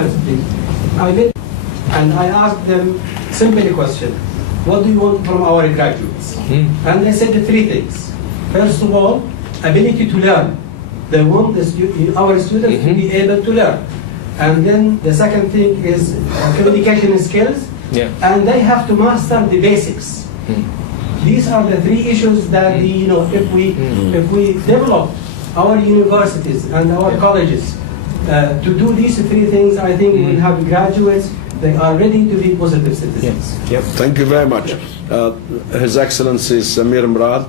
I met and I asked them simply a question: what do you want from our graduates? And they said three things. First of all, ability to learn. They want our students to be able to learn. And then the second thing is communication skills, and they have to master the basics. These are the three issues that if we develop our universities and our colleges to do these three things, I think we'll have graduates that are ready to be positive citizens. Yes. Yep. Thank you very much. His Excellency Samir Murad.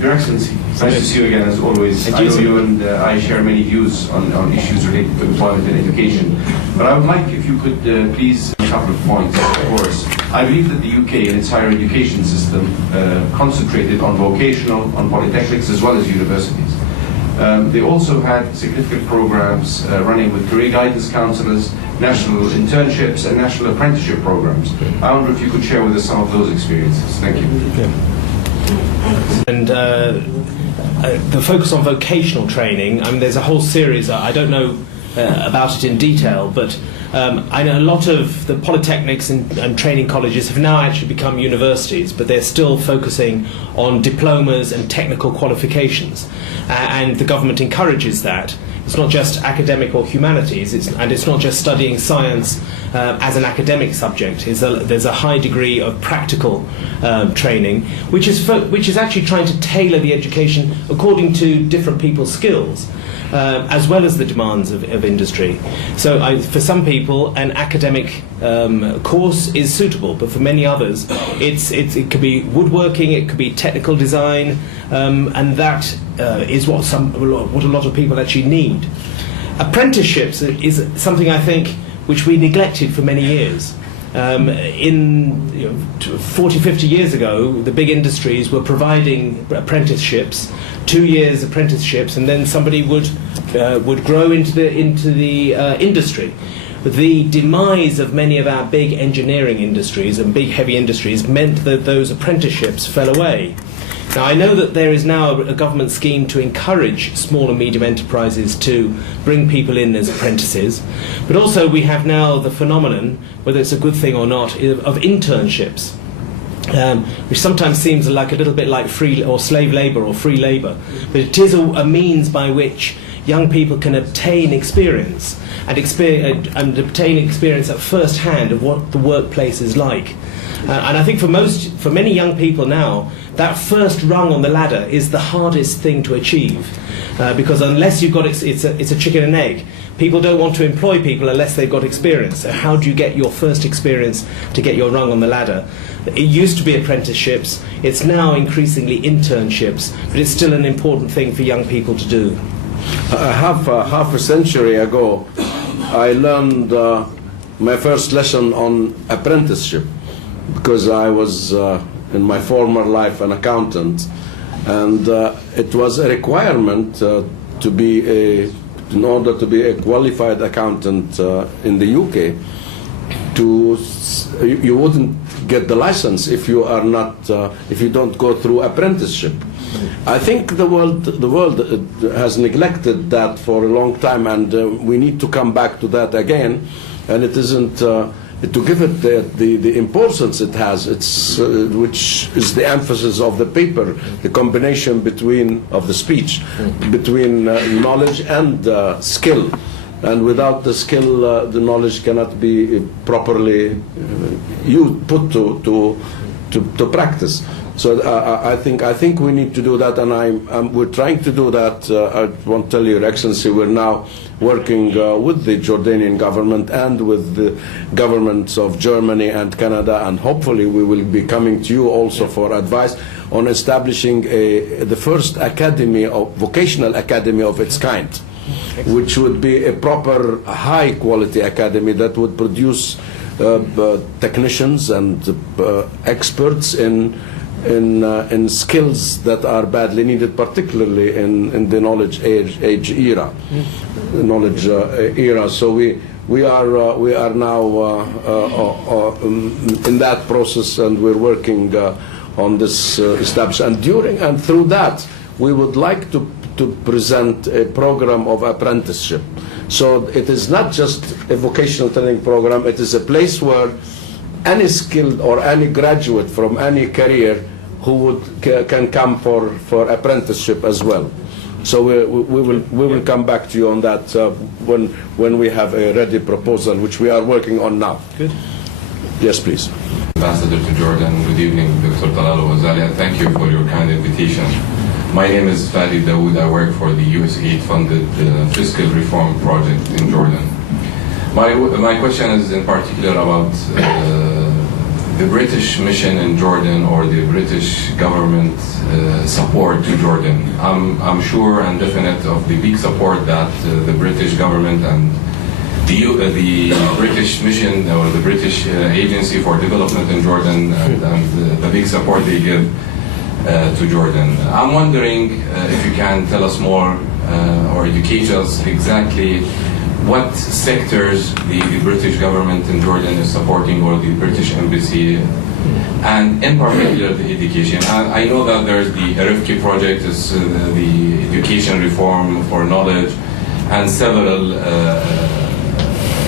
Your Excellency, nice to see you again as always. I know you and I share many views on issues related to employment and education. But I would like if you could please a couple of points, of course. I believe that the UK and its higher education system concentrated on vocational, on polytechnics as well as universities. They also had significant programs running with career guidance counsellors, national internships and national apprenticeship programs. I wonder if you could share with us some of those experiences. Thank you. And the focus on vocational training, I mean, there's a whole series, I don't know about it in detail, but I know a lot of the polytechnics and training colleges have now actually become universities, but they're still focusing on diplomas and technical qualifications. And the government encourages that. It's not just academic or humanities, and it's not just studying science as an academic subject. There's a high degree of practical training, which is actually trying to tailor the education according to different people's skills, as well as the demands of industry. So for some people, an academic course is suitable, but for many others, it could be woodworking, it could be technical design, and that is what a lot of people actually need. Apprenticeships is something, I think, which we neglected for many years. 40, 50 years ago, the big industries were providing apprenticeships, 2 years apprenticeships, and then somebody would grow into the industry. The demise of many of our big engineering industries and big heavy industries meant that those apprenticeships fell away. Now, I know that there is now a government scheme to encourage small and medium enterprises to bring people in as apprentices, but also we have now the phenomenon, whether it's a good thing or not, of internships, which sometimes seems like a little bit like free or slave labour or free labour, but it is a means by which young people can obtain experience and obtain experience at first hand of what the workplace is like. And I think for many young people now, that first rung on the ladder is the hardest thing to achieve, because unless you've got it's a chicken and egg. People don't want to employ people unless they've got experience. So how do you get your first experience to get your rung on the ladder? It used to be apprenticeships. It's now increasingly internships, but it's still an important thing for young people to do. Half a century ago, I learned my first lesson on apprenticeship, because I was in my former life an accountant, and it was a requirement in order to be a qualified accountant in the UK. You wouldn't get the license if you are not if you don't go through apprenticeship. I think the world has neglected that for a long time, and we need to come back to that again. And it isn't to give it the importance it has, which is the emphasis of the paper, the combination of the speech between knowledge and skill. And without the skill, the knowledge cannot be properly put to practice. So I think we need to do that, and we're trying to do that. I want to tell you, Your Excellency, we're now working with the Jordanian government and with the governments of Germany and Canada, and hopefully we will be coming to you also for advice on establishing the first vocational academy of its kind, which would be a proper high-quality academy that would produce technicians and experts in skills that are badly needed, particularly in the knowledge age era. So we are now in that process, and we're working on this establishment. And through that, we would like to present a program of apprenticeship So it is not just a vocational training program, it is a place where any skilled or any graduate from any career who can come for apprenticeship as well. So we will come back to you on that when we have a ready proposal, which we are working on now. Good. Yes, please. Ambassador to Jordan, good evening, Dr. Talal, Abu-Ghazaleh, and thank you for your kind invitation. My name is Fadi Dawood. I work for the USAID-funded fiscal reform project in Jordan. My question is in particular about the British mission in Jordan, or the British government support to Jordan. I'm sure and definite of the big support that the British government and the British mission, or the British Agency for Development in Jordan, and the big support they give to Jordan. I'm wondering if you can tell us more or educate us exactly what sectors the British government in Jordan is supporting, or the British embassy, and in particular the education. I know that there's the RFK project, is the education reform for knowledge, and several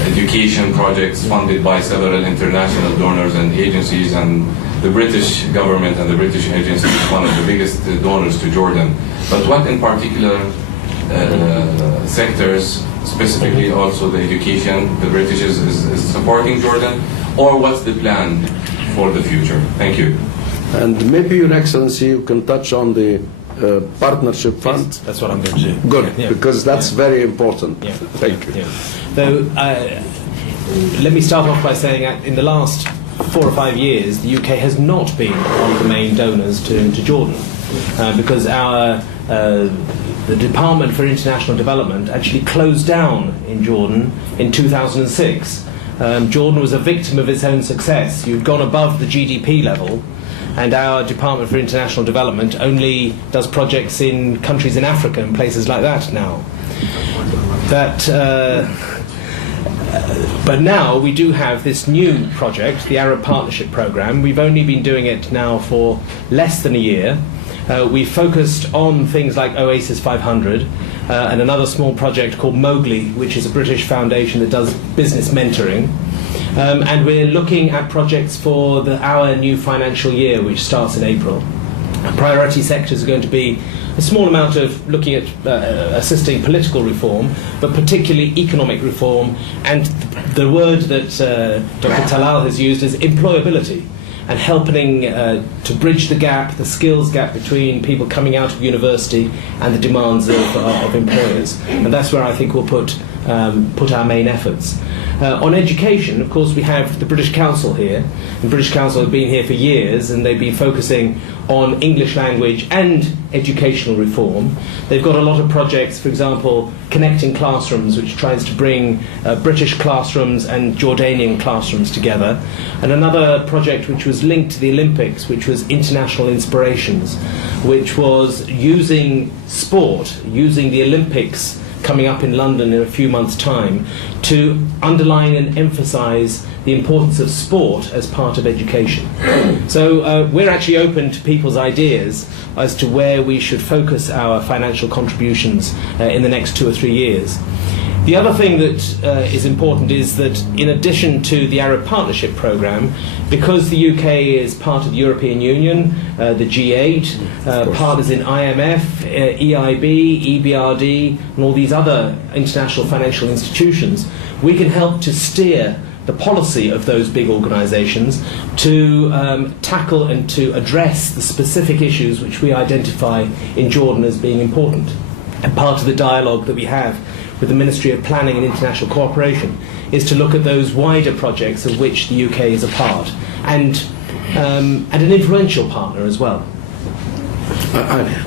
education projects funded by several international donors and agencies, and the British government and the British agency is one of the biggest donors to Jordan. But what in particular sectors, specifically also the education, the British is supporting Jordan, or what's the plan for the future? Thank you. And maybe, Your Excellency, you can touch on the partnership fund. Yes, that's what I'm going to do. Good, Yeah. because that's very important. Yeah. Thank you. Yeah. Though, let me start off by saying that in the last 4 or 5 years, the UK has not been one of the main donors to Jordan, because the Department for International Development actually closed down in Jordan in 2006. Jordan was a victim of its own success. You'd gone above the GDP level, and our Department for International Development only does projects in countries in Africa and places like that now. But now we do have this new project, the Arab Partnership Programme. We've only been doing it now for less than a year. We focused on things like Oasis 500 and another small project called Mowgli, which is a British foundation that does business mentoring. And we're looking at projects for our new financial year, which starts in April. Priority sectors are going to be a small amount of looking at assisting political reform, but particularly economic reform, and the word that Dr. Talal has used is employability, and helping to bridge the gap, the skills gap between people coming out of university and the demands of employers. And that's where I think we'll put our main efforts. On education, of course, we have the British Council here. The British Council have been here for years, and they've been focusing on English language and educational reform. They've got a lot of projects, for example, Connecting Classrooms, which tries to bring British classrooms and Jordanian classrooms together. And another project which was linked to the Olympics, which was International Inspirations, which was using sport, using the Olympics coming up in London in a few months' time, to underline and emphasise the importance of sport as part of education. So we're actually open to people's ideas as to where we should focus our financial contributions in the next 2 or 3 years. The other thing that is important is that in addition to the Arab Partnership Programme, because the UK is part of the European Union, the G8, partners in IMF, EIB, EBRD, and all these other international financial institutions, we can help to steer the policy of those big organisations to tackle and to address the specific issues which we identify in Jordan as being important. And part of the dialogue that we have with the Ministry of Planning and International Cooperation is to look at those wider projects of which the UK is a part, and an influential partner as well.